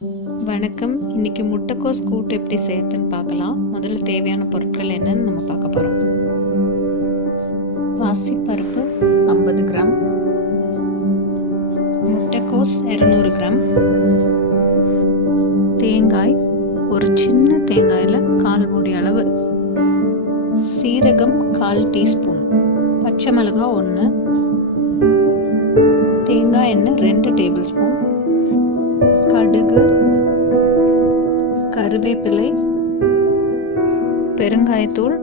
வணக்கம். இன்றைக்கி முட்டைக்கோஸ் கூட்டு எப்படி செய்யறதுன்னு பார்க்கலாம். முதல்ல தேவையான பொருட்கள் என்னன்னு நம்ம பார்க்க போகிறோம். பாசிப்பருப்பு 50 கிராம், முட்டைக்கோஸ் 200 கிராம், தேங்காய் ஒரு சின்ன தேங்காயில் 1/4 மூடி அளவு, சீரகம் 1/4 டீஸ்பூன், பச்சை மிளகாய் 1, தேங்காய் எண்ணெய் 2 டேபிள் ஸ்பூன், கடுகு, கருவேப்பிலை, பெருங்காயத்தூள்,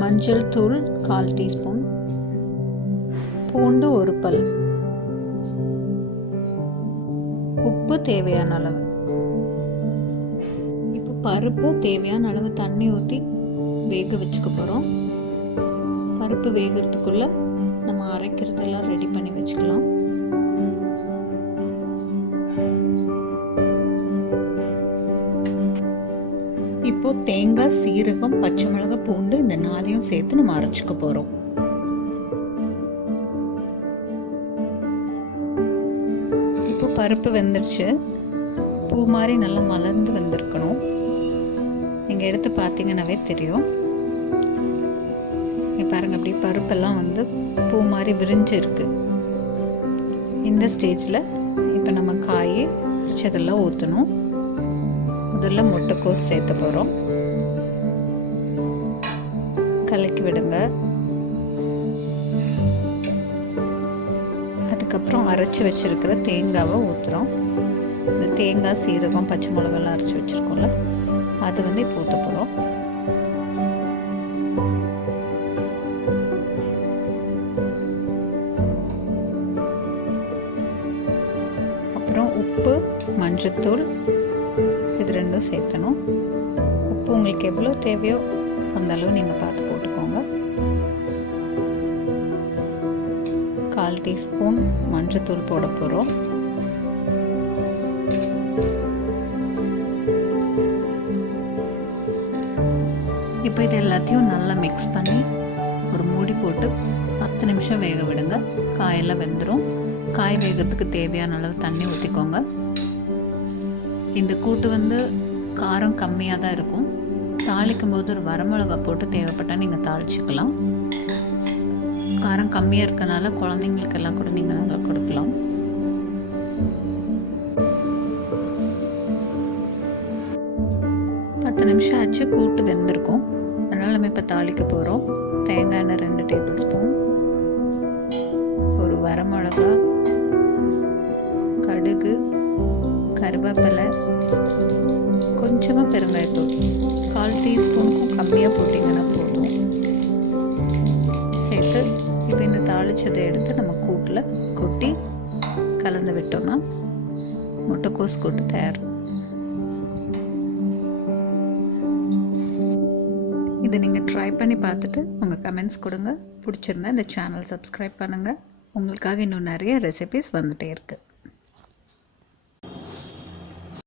மஞ்சள் தூள் 1/4 டீஸ்பூன், பூண்டு 1 பல், உப்பு தேவையான அளவு. இப்போ பருப்பு தேவையான அளவு தண்ணி ஊற்றி வேக வச்சுக்க போகிறோம். பருப்பு வேகிறதுக்குள்ள நம்ம அரைக்கிறதெல்லாம் ரெடி பண்ணி வச்சுக்கலாம். இப்போ தேங்காய், சீரகம், பச்சை மிளகாய், பூண்டு இந்த 4ஐயும் சேர்த்து நம்ம அரைச்சிக்க போகிறோம். இப்போ பருப்பு வெந்துருச்சு. பூ மாதிரி நல்லா மலர்ந்து வெந்திருக்கணும். நீங்கள் எடுத்து பார்த்தீங்கன்னாவே தெரியும். பாருங்க, அப்படி பருப்பெல்லாம் வந்து பூ மாதிரி விரிஞ்சு இருக்கு. இந்த ஸ்டேஜில் இப்போ நம்ம காய் அரைச்சதெல்லாம் ஊற்றணும். முதல்ல முட்டைக்கோஸ் சேர்த்த போகிறோம். கலக்கி விடுங்க. அதுக்கப்புறம் அரைச்சி வச்சிருக்கிற தேங்காவை ஊற்றுறோம். இந்த தேங்காய், சீரகம், பச்சை மிளகாலாம் அரைச்சி வச்சுருக்கோம்ல, அது வந்து இப்போ ஊற்ற போகிறோம். அப்புறம் உப்பு, மஞ்சத்தூள் இது ரெண்டும் சேர்த்தணும். உப்பு உங்களுக்கு எவ்வளோ தேவையோ அந்த அளவு நீங்கள் பார்த்து போட்டுக்கோங்க. 1/4 டீஸ்பூன் மஞ்சத்தூள் போட போகிறோம். இப்போ இது எல்லாத்தையும் நல்லா மிக்ஸ் பண்ணி ஒரு மூடி போட்டு 10 நிமிஷம் வேக விடுங்க. காயெல்லாம் வெந்துடும். காய் வேகிறதுக்கு தேவையான அளவு தண்ணி ஊற்றிக்கோங்க. இந்த கூட்டு வந்து காரம் கம்மியாக தான் இருக்கும். தாளிக்கும் போது ஒரு வரமிளகா போட்டு தேவைப்பட்டால் நீங்கள் தாளிச்சிக்கலாம். காரம் கம்மியாக இருக்கனால குழந்தைங்களுக்கெல்லாம் கூட நீங்கள் நல்லா கொடுக்கலாம். பத்து நிமிஷம் ஆச்சு, கூட்டு வெந்திருக்கும். அதனால் நம்ம இப்போ தாளிக்க போகிறோம். தேங்காய் எண்ணெய் 2 டேபிள் ஸ்பூன், ஒரு வரமிளகா, கடுகு, கருவேப்பிலை, கொஞ்சமாக பெருங்காயத்தூள் 1/4 டீஸ்பூனுக்கும் கம்மியாக போட்டிங்கன்னா போதும் சேர்த்து இப்போ இந்த தாளிச்சதை எடுத்து நம்ம கூட்டில் கொட்டி கலந்து விட்டோம்னா முட்டைக்கோஸ் கூட்டு தயார். இதை நீங்கள் ட்ரை பண்ணி பார்த்துட்டு உங்கள் கமெண்ட்ஸ் கொடுங்க. பிடிச்சிருந்தா இந்த சேனல் சப்ஸ்கிரைப் பண்ணுங்கள். உங்களுக்காக இன்னும் நிறைய ரெசிபிஸ் வந்துகிட்டே இருக்குது.